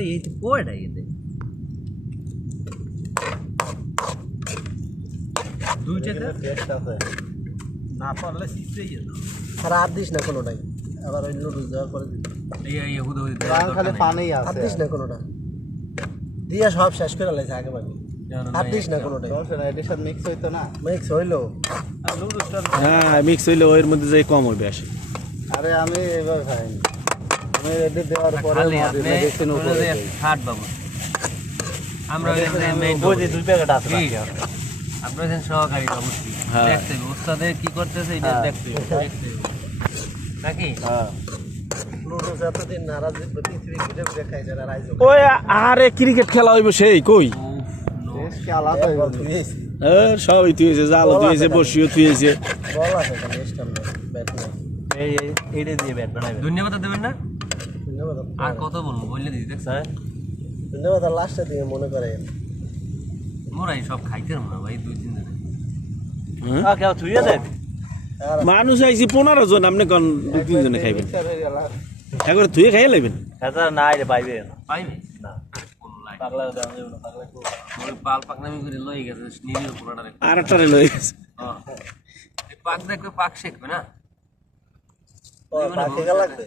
এই তো পোয়াটা এতে দুইটাতে টেস্ট আছে না পারলে শিখতেই যেত আর আর দিস না কোনোটাই আবার ওই নুডলস দেওয়ার পরে দিবি এই হুদো খালি পানি আর আছে দিস না কোনোটা দিয়া সব শেষ করে লাইছে আগে ভাবি আর দিস না কোনোটাই সমস্যা না এটির সাথে মিক্স হইতো না মিক্স হইলো হ্যাঁ মিক্স হইলে ওর মধ্যে যাই কম হইবে আসে আরে আমি এবার খাইনি আমি এটি দেওয়ার পরে খালি আপনি মেডিসিন উপরে খাট বাবু আমরা ওই যে মেইন বুঝি 2 প্যাকেট আছে কি? আপনার যেন সহকারী অবশ্যই হ্যাঁ। দেখতে হবে ওস্তাদে কি করতেছে এটা দেখতে হবে নাকি হ্যাঁ নুডলস এতদিন নারাজ পৃথিবী ঘুরে ঘুরে খাইছে আর আইজো ওই আরে ক্রিকেট খেলা হইব সেই কই টেস্ট কি আলাদা হইব তুইছি সবই তুইছে জালও তুইছে বসিও তুইছে বল আছে খালি স্টাম না ব্যাট না এইটা দিয়ে ব্যাট বানাইবে ধন্যবাদ দেবেন না ধন্যবাদ আর কত বলবো বললে দিদি দেখ স্যার ধন্যবাদ লাস্টে দিয়ে মনে করে মোরাই সব খাইতে না ভাই 2-3 দিন আ কেউ থুইয়া দেন আর মানুষ আইছি 15 জন আপনি কোন 2-3 জনে খাইবেন একবার তুই খাইয়া লাগবেন এটা না আইলে পাইবে পাইবে না কোন লাই পাগলা দাম দেব না পাগলা কো ওই পাল পাকনামি করে লই গেছে নিরির পুরাটা রে আর একটারে লই গেছে হ্যাঁ এই পাক দেখবে পাক শেখবে না পাখি লাগবে